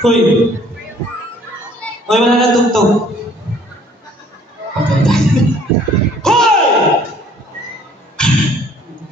Hoy! Hoy, wala na tugtog. Hoy!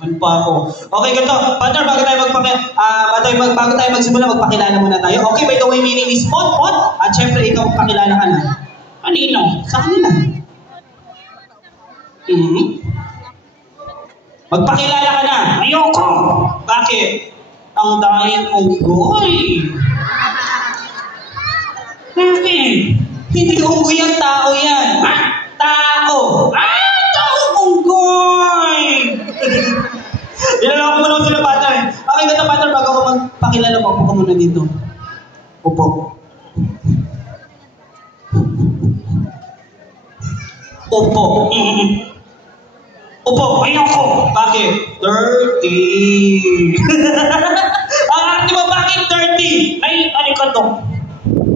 Ano pa ako? Okay, ganito. Partner, bago tayo magsimula, magpakilala muna tayo. Okay, by the way, meaning is Pot. At syempre, ikaw pakilala ka na. Kanino? Sa kanila. Magpakilala ka na. Ayoko. Bakit? Ang dahil unggoy. Bakit? Hindi unggoy ang tao yan. Ha? Tao. Taong unggoy. Ilalako mo naman sila, partner. Okay, ganito, partner, bago ako magpakilala mo, upo ka muna dito. Upo. Upo. Upo. Ayoko. Bakit? Dirty. Ang arte mo, bakit dirty? Ay, alikabok.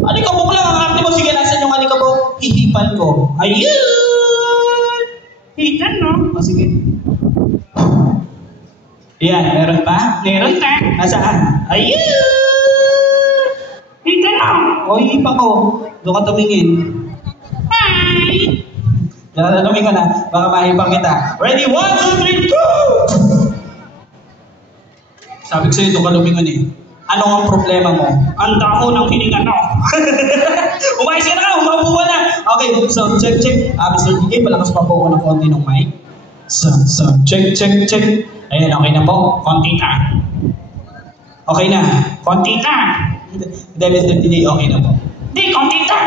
Alikabok lang ang arte mo. Sige, nasan yung alikabok? Hihipan ko. Ayun! Hitan, no? O, sige. Yan, meron pa? Meron pa. Nasaan? Ayun! Hitan, no? O, hihipan ko. Doon ka tumingin. Hi! Nalalamig ko na, baka mahipang kita. Ready? 1, 2, 3, go! Sabi ko sa'yo, doon ka lumingon eh. Ano ang problema mo? Ang dako ng hininga no. Umayos ka na, umabuwa na. Okay, so check. Mr. DJ, palakas pa po ako ng konti ng mic. So, check. Ayan, okay na po. Konti ka. Okay na. Konti ka. Hindi, Mr. DJ, okay na po. Hindi, konti ka.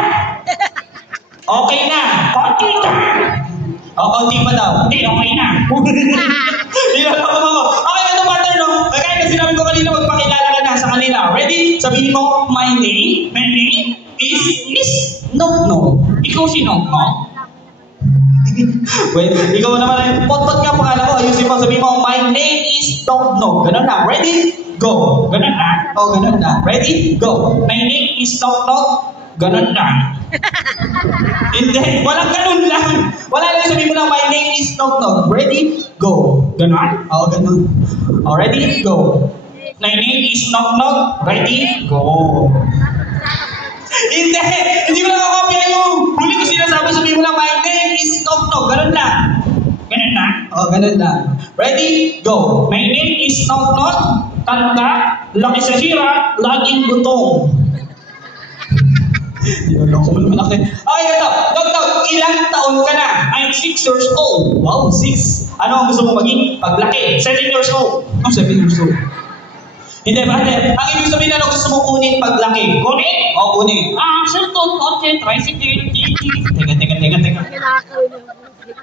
Okay na. Konti ka. O, konti pa daw. Hindi, okay na. Hindi na ako. Okay na ito, partner, no? Kaya na sinabi ko kanina, magpakilala ka na sa kanila. Ready? Sabihin mo, my name is Nokno. Ikaw si Nokno? Wait, ikaw naman, pot nga pangalan ko. Ayusin mo, sabihin mo, my name is Nokno. Ganun na. Ready? Go. Ganun na. O, ganun na. Ready? Go. My name is Nokno. Ganun lang. Hindi, walang ganun lang. Wala lang, sabihin mo lang, my name is Nokno. Ready? Go. Ganun? Oo, ganun. O, ready? Go. My name is Nokno. Ready? Go. Hindi mo lang ako pili mo. Huli ko sinasabi, sabihin mo lang, my name is Nokno. Ganun lang. Ganun lang? Oo, ganun lang. Ready? Go. My name is Nokno. Tanda, laki sa sira, laging gutong. Niloloko mo naman ako. Okay, ito. Dog, ilang taon ka na? I'm 6 years old. Wow, 6. Ano ang gusto mo maging? Paglaki. 7 years old. Oh, 7 years old. Hindi, brother. Ang ibig sabihin na gusto mo kunin paglaki. Kunin? O, kunin. Cellphone, kotse, tricycle, Teka.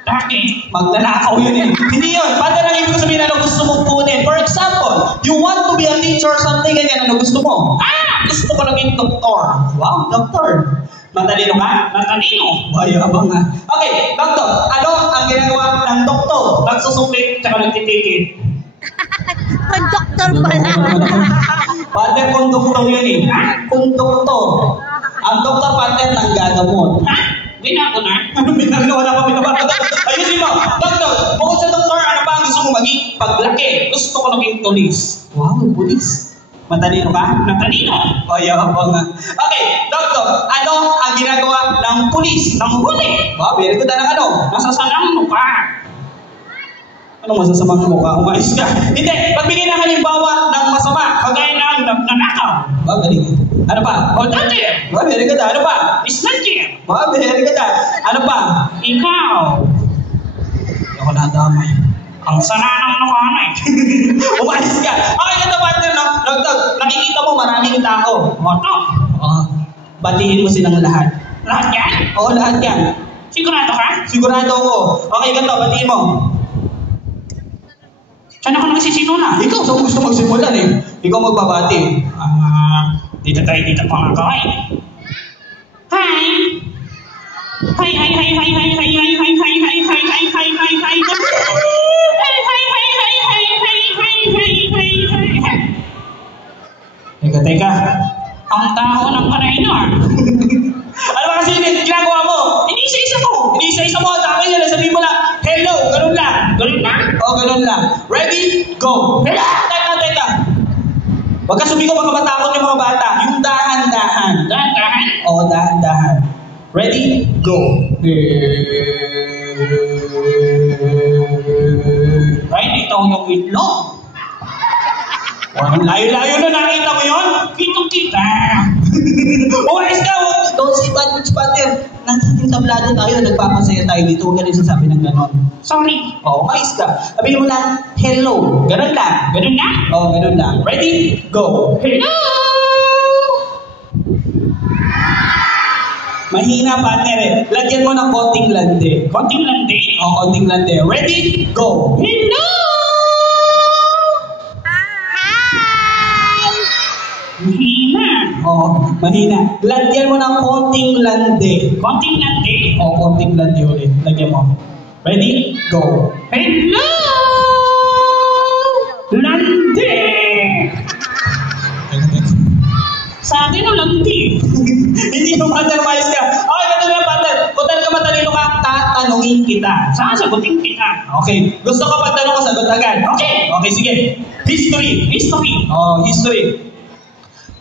Laki. Maglalakaw yun eh. Hindi yun. Brother, ang ibig sabihin na gusto mo kunin. For example, you want to be a teacher or something, ganyan, ano gusto mo? Gusto ko naging doktor. Wow, doktor. Matalino ka? Matalino. Bayabang nga. Okay, doktor. Ano ang ginagawa ng doktor? Nagsusuklit, tsaka nagtitikit. Konduktor pala. Partner, konduktor yun eh. Konduktor. Ang doktor, partner, nang gagamot. Binago na. Binago na pa binabago. Ayusin mo. Doktor, bukod sa doktor, ano pa ang gusto mo maging? Paglaki. Gusto ko naging polis. Wow, polis. Matalino ka? Matalino. O, yabang nga. Okay, doktor, ano ang ginagawa ng pulis? Ng huli. Wow, very good. Anong ano? Masasamang mukha. Anong masasamang mukha? Umayos ka. Hindi, pagbigay na halimbawa ng masama, kagaya ng nanakaw. Wow, galing. Ano pa? O, dati. Wow, very good. Ano pa? Snatcher. Wow, very good. Ano pa? Ikaw. Hindi ako nadamay. Ang sananang nakanay. Umayos ka. Okay, ito partner, no? Nakikita mo maraming tao. Moto. Batiin mo silang lahat. Lahat yan? Oo, lahat yan. Sigurado ka? Sigurado ako. Okay, ganito, batiin mo. Saan ako nagsisimula? Ikaw, saan gusto magsimulan eh? Ikaw magbabati. Dito tayo, dito pangakay. Hi! Teka. Ang tao ng panay na. Ano ba kasi ginagawa mo? isa-isa mo. Tapos yun, sabihin mo lang, hello, ganun lang. Ganun lang? Oo, ganun lang. Ready? Go. Hello! Teka. Huwag ka sumigaw, baka matakot yung mga bata. Yung dahan-dahan. Dahan-dahan? Oo, dahan-dahan. Ready? Go. Right, ito yung itlog. Layo-layo na nakita mo yun? Kitang-kita. Umayos ka! Don't say bad words, partner. Nagsating tablado tayo, nagpapasaya tayo dito. Huwag ka rin sasabi ng ganon. Sorry. Umayos ka. Sabihin mo lang, hello. Ganon lang. Ganon lang? Ganon lang. Ready? Go. Hello! Mahina, partner eh. Lagyan mo ng konting lande. Konting lande? Konting lande. Ready? Go. Hello! Mahina. Mahina. Lagyan mo ng konting lande. Konting lande? Konting lande ulit. Lagyan mo. Ready? Go. Hello! Lande! Sa atin ang lande. Hindi mo matermayos ka. Okay, ganun lang, partner. Kung talaga matalino ka, tatanungin kita. Sasagutin kita. Okay. Gusto ko pagtanong ko, sagot agad. Okay. Okay, sige. History. History.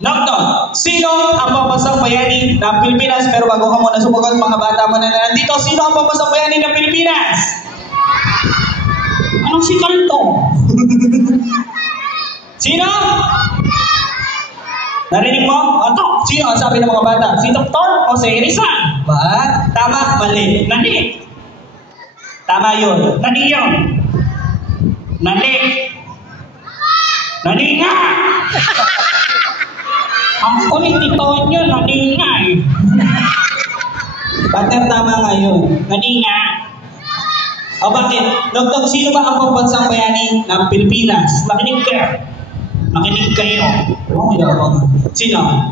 Knock-knock. Sino ang pambansang bayani ng Pilipinas? Pero bago ka muna sumagot, mga bata mo na nandito, sino ang pambansang bayani ng Pilipinas? Anong si Kalto? Sino? Narinig mo? Ato. Sino ang sabi ng mga bata? Si Dr. o si Rizal? Ba? Tama, mali. Nani. Tama yun. Nani yun. Nani. Nani nga! Ang kulit nito nyo, nani nga eh. Partner, tama nga yun. Nani nga. O bakit? Dr. Sino ba ang pambansang bayani ng Pilipinas? Makinig ka. Makinig kayo. Sino?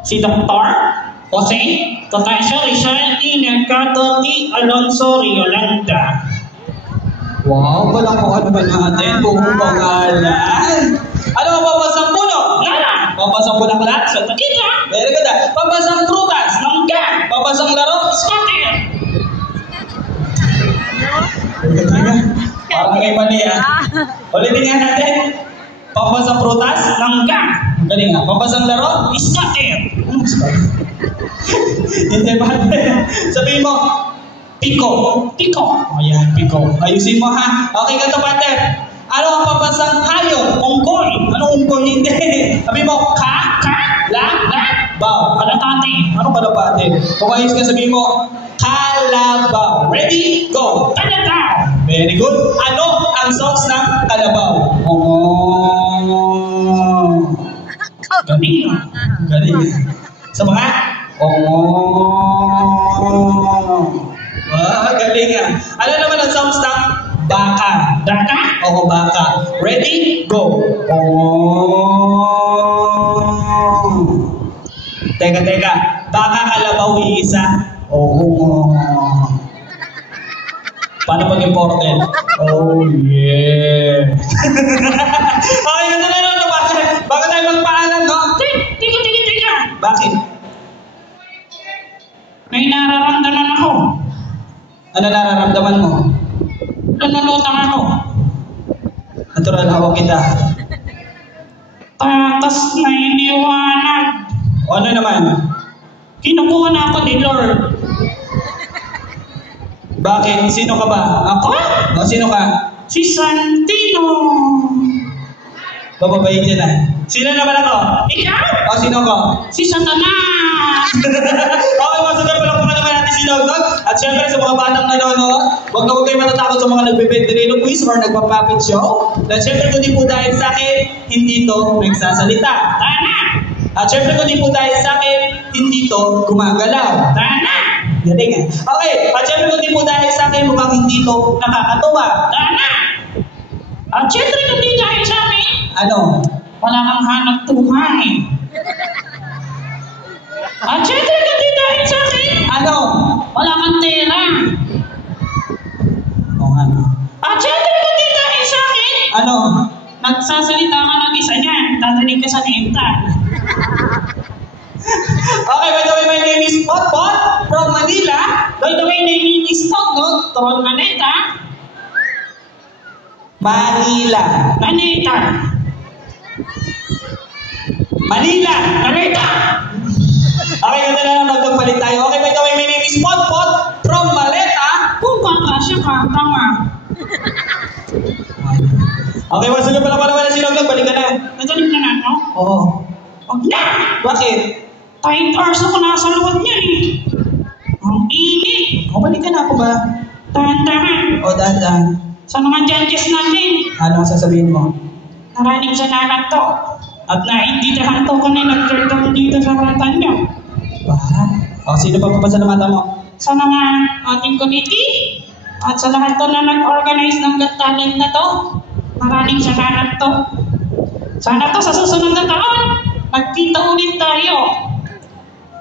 Si Dr. Jose Totasio Rizal Inacado T. Alonso Riolanda. Wow, walang kung ano ba natin? Buong pangalan. Ano ang pambansang puno? Lala. Pambansang bulaklat? Santa Kita. Very good. Pambansang prutas? Mangga. Pambansang laro? Scotland. Parang may mali Ulitin nga natin. Pambansang prutas? Mangga. Galing nga. Pambansang laro? Scotland. Hindi ba? Sabihin mo, Piko. Ayan, Piko. Ayusin mo ha. Okay ka to, partner. Ano ang pambansang hayop? Unggoy. Anong unggoy? Hindi. Sabi mo, baw. Kalapate. Anong kalapate? Kung ayos ka, sabihin mo, kalabaw. Ready? Go. Kalabaw. Very good. Ano ang songs ng kalabaw? Galing. Sa mga? Galing nga. Ano naman ang songs ng baka? Daka? Baka. Ready? Go. Teka. Baka, kalabaw, iisa. Paano pag important? Oh, yeah. Okay, ito na lang. Bakit tayo magpaalam, no? Teka. Bakit? May nararamdaman ako. Ano nararamdaman mo? Nanulutang ako. Natural, hawak kita. Tatas na iniwanag. O ano naman? Kinukuha na ako ni Lord. Bakit? Sino ka ba? Ako? O sino ka? Si Santino. Bababait yan ah. Sino naman ako? Ikaw? O sino ko? Si Satanas. Okay, masagal pa lang naman natin si Dogdog. At syempre sa mga batang nanonood, huwag kayo matatakot sa mga nagbe-ventilino quiz or nagpa-puppet show. At syempre kung di po dahil sa akin, hindi to nagsasalita. Tana! At syempre kung di po dahil sa akin, hindi to gumagalaw. Tana! Galing eh. Okay, at syempre kung di po dahil sa akin, mukhang hindi to nakakatuwa. Tana! At syempre kung di dahil sa akin, ano? Wala kang hanap tuhay. At syempre kung di dahil sa akin, ano? Wala kang tera. O ano? At syempre kung di dahil sa akin, ano? Nagsasalita ka ng isa niyan, tatanig ka sa neta. Okay, by the way, my name is Potpot from Manila. By the way, name Dr. Maneta. Manila. Maneta. Manila. Maneta. Okay, ganda na lang, magpalit tayo. Okay, by the way, my name is Potpot from Maleta. Kung kakasya ka, tanga. Okay, once again, wala si Loglag, balik ka na. Nagaling na na, no? Oo. Huwag na! Bakit? 10 hours ako nasa luwad niya eh. Ang init. O, balik ka na ako ba? Tahan-tahan. O, dahan-dahan. Sa mga judges natin, Ano ang sasabihin mo? naraning sa nanan to. At naintindihan to kami nag-turtle dito sa ratan niyo. O, sino pa papasalamatan mo? Sa mga ating committee, at sa lahat to na nag-organize ng Got Talent na to, maraming salamat to. Sana to sa susunod na taon, magkita ulit tayo.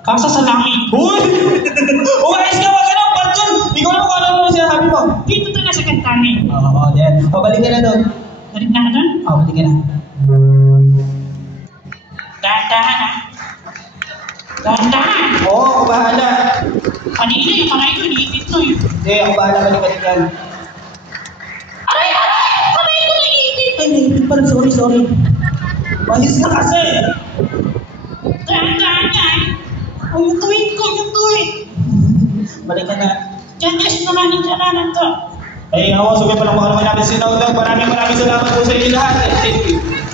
Kaso sa langit. Uy! Umayos ka, wag ka na, Patson! Hindi ko alam kung ano mo sinasabi mo. Dito to na sa Got Talent. Oo, yan. O, balik ka na doon. Balik na ka doon? O, balik ka na. Dahan-dahan ah. Dahan-dahan. Oo, ako bahala. Kanina yung mga ito, niitit to eh. Hindi, ako bahala, balik ka dyan. Aray! Aray! Aray ko naiitit! Ay, naipit pala, sorry. Malis na kasi! Dahan-dahan yan. O yung tuwid ko, yung tuwid. Balik ka na. Judges maraming salamat to. Ay, ako, sabi pa lang namin si Loglag. Maraming salamat po sa inyo lahat. Thank you.